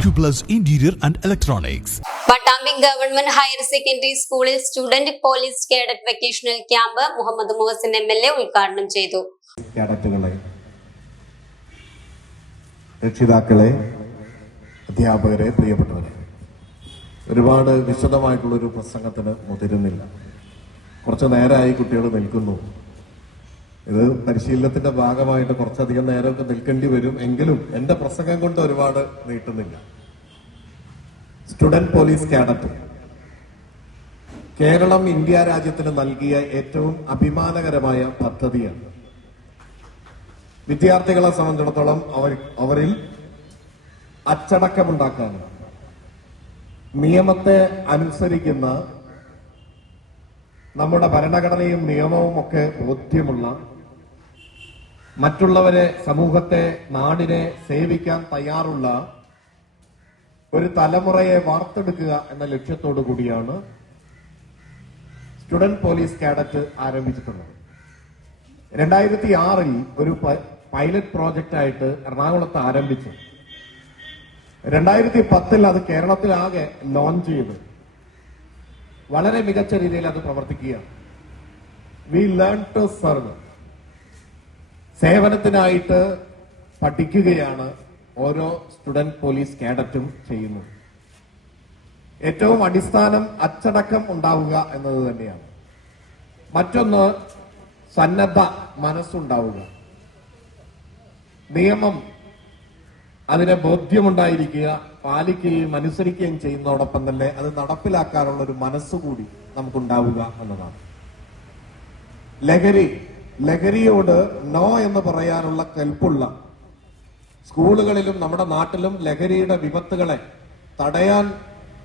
Acuplus Interior and Electronics. Pattambi government higher secondary സ്കൂളിൽ student police cadet vocational camp Muhammad Muhsin MLA ഉദ്ഘാടനം ചെയ്തു. കേഡറ്റുകളെ, രക്ഷിതാക്കളെ, അധ്യാപകരെ, പ്രിയപ്പെട്ടവരെ, ഒരുപാട് വിശദമായിട്ടുള്ളൊരു പ്രസംഗത്തിന് മുതിരുന്നില്ല. കുറച്ച് നേരമായി കുട്ടികൾ നിൽക്കുന്നു. ഇത് പരിശീലനത്തിന്റെ ഭാഗമായിട്ട് കുറച്ചധികം നേരമൊക്കെ നിൽക്കേണ്ടി വരും. എങ്കിലും എന്റെ പ്രസംഗം കൊണ്ട് ഒരുപാട് നീട്ടുന്നില്ല. Student police cadet Kerala India രാജ്യത്തിന് നൽകിയ ഏറ്റവും അഭിമാനകരമായ പദ്ധതിയാണ്. വിദ്യാർത്ഥികളെ സംബന്ധിച്ചിടത്തോളം അവരിൽ അച്ചടക്കമുണ്ടാക്കാനും നിയമത്തെ അനുസരിക്കുന്ന നമ്മുടെ ഭരണഘടനയും നിയമവും ഒക്കെ ബോധ്യമുള്ള, മറ്റുള്ളവരെ, സമൂഹത്തെ, നാടിനെ സേവിക്കാൻ തയ്യാറുള്ള ഒരു തലമുറയെ വാർത്തെടുക്കുക എന്ന ലക്ഷ്യത്തോടു കൂടിയാണ് സ്റ്റുഡന്റ് പോലീസ് കേഡറ്റ് ആരംഭിച്ചിട്ടുള്ളത്. 2006 ഒരു പൈലറ്റ് പ്രോജക്റ്റ് ആയിട്ട് എറണാകുളത്ത് ആരംഭിച്ചു. 2010 അത് കേരളത്തിലാകെ ലോഞ്ച് ചെയ്തു. വളരെ മികച്ച രീതിയിൽ അത് പ്രവർത്തിക്കുകയാണ്. We learn to serve. സേവനത്തിനായിട്ട് പഠിക്കുകയാണ് ഓരോ സ്റ്റുഡന്റ് പോലീസ് കേഡറ്റും ചെയ്യുന്നത്. ഏറ്റവും അടിസ്ഥാനം അച്ചടക്കം ഉണ്ടാവുക എന്നത് തന്നെയാണ്. മറ്റൊന്ന് സന്നദ്ധ മനസ്സുണ്ടാവുക. നിയമം അതിനെ ബോധ്യമുണ്ടായിരിക്കുക, പാലിക്കുകയും അനുസരിക്കുകയും ചെയ്യുന്നതോടൊപ്പം തന്നെ അത് നടപ്പിലാക്കാനുള്ള ഒരു മനസ്സുകൂടി നമുക്കുണ്ടാവുക എന്നതാണ്. ലഹരിയോട് നോ എന്ന് പറയാനുള്ള കെൽപ്പുള്ള, സ്കൂളുകളിലും നമ്മുടെ നാട്ടിലും ലഹരിയുടെ വിപത്തുകളെ തടയാൻ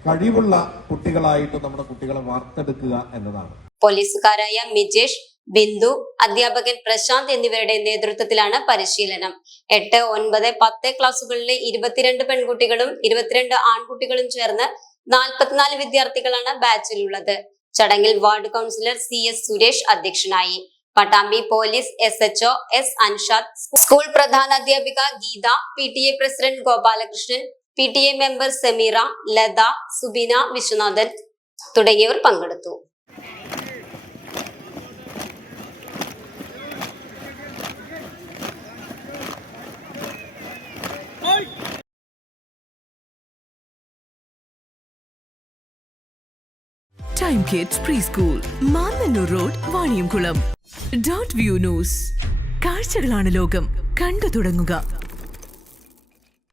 കഴിവുള്ള കുട്ടികളായിട്ട് നമ്മുടെ കുട്ടികളെ വാർത്തെടുക്കുക എന്നതാണ്. പോലീസുകാരായ മിജേഷ്, ബിന്ദു, അധ്യാപകൻ പ്രശാന്ത് എന്നിവരുടെ നേതൃത്വത്തിലാണ് പരിശീലനം. 8, 9, 10 ക്ലാസുകളിലെ 22 പെൺകുട്ടികളും 22 ആൺകുട്ടികളും ചേർന്ന് 44 വിദ്യാർത്ഥികളാണ് ബാച്ചിലുള്ളത്. ചടങ്ങിൽ വാർഡ് കൗൺസിലർ CS സുരേഷ് അധ്യക്ഷനായി. Pattambi police SHO S Anshad, school പ്രധാനാധ്യാപിക Geetha, PTA president Gopalakrishnan, PTA member Sameera, Latha, Subina, Viswanathan തുടങ്ങിയവർ പങ്കെടുത്തു. Time Kids Preschool, Mannannur road, Vaniyamkulam. .view News. കാഴ്ചകളാണ് ലോകം, കണ്ടു തുടങ്ങുക.